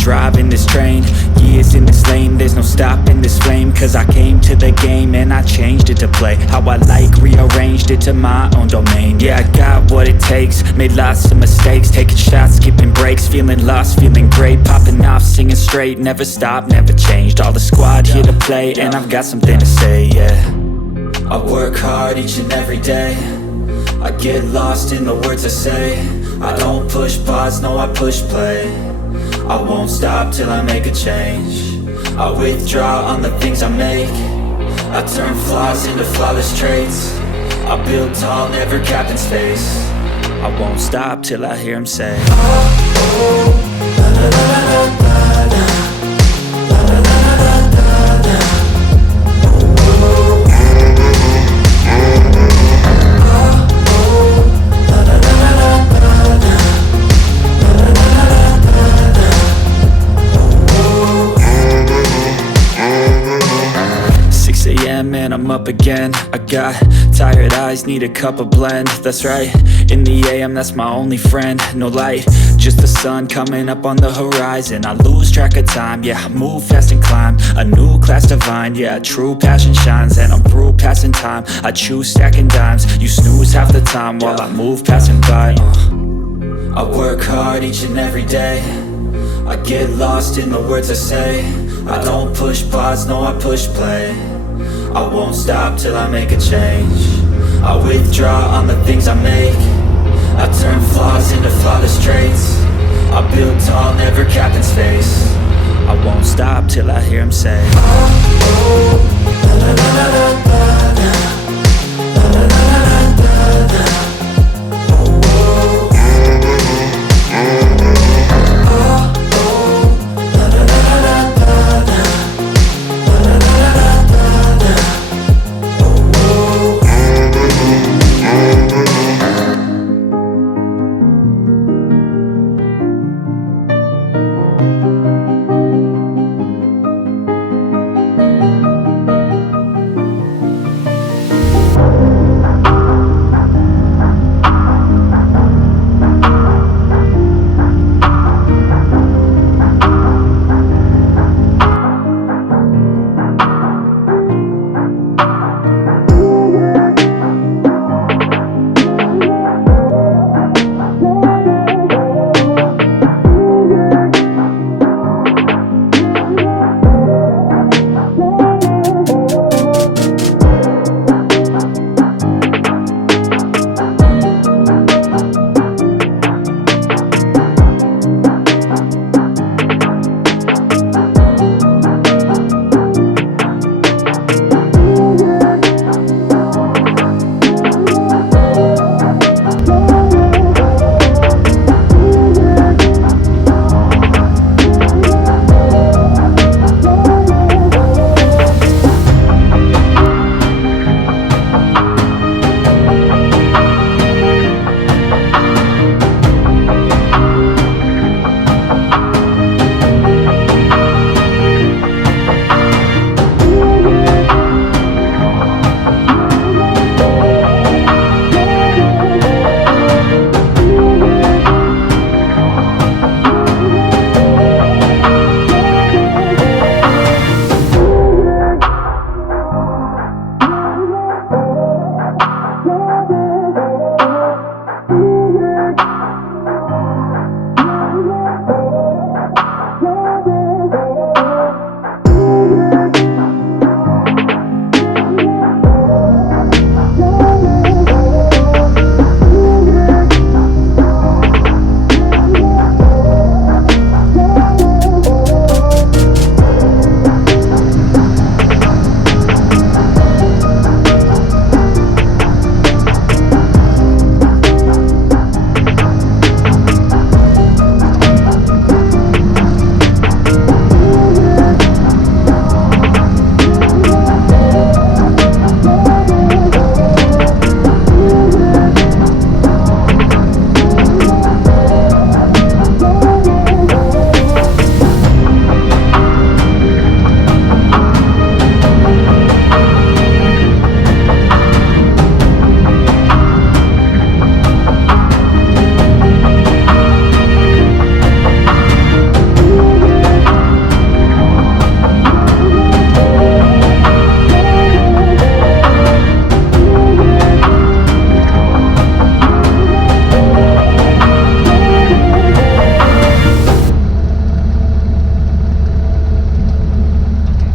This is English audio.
driving this train. Years in this lane, there's no stopping this flame. Cause I came to the game and I changed it to play how I like, rearranged it to my own domain. Yeah, I got what it takes, made lots of mistakes, taking shots, skipping breaks, feeling lost, feeling great, popping off, singing straight, never stopped, never changed. All the squad here to play, and I've got something to say, yeah. I work hard each and every day, I get lost in the words I say. I don't push pause, no, I push play. I won't stop till I make a change. I withdraw on the things I make. I turn flaws into flawless traits. I build tall, never capped in space. I won't stop till I hear him say, oh, oh, la la la la la la, la la la la la la, oh, oh, la la la la la la, la la la la la la, oh, 6 a.m. and I'm up again. I got tired eyes, need a cup of blend. That's right, in the AM, that's my only friend. No light, just the sun coming up on the horizon. I lose track of time, yeah, I move fast and climb a new class divine, yeah, true passion shines. And I'm through passing time, I choose stacking dimes. You snooze half the time while I move passing by. I work hard each and every day, I get lost in the words I say. I don't push pause, no, I push play. I won't stop till I make a change. I withdraw on the things I make. I turn flaws into flawless traits. I build tall, never capped in space. I won't stop till I hear him say, oh, oh, la la la la la.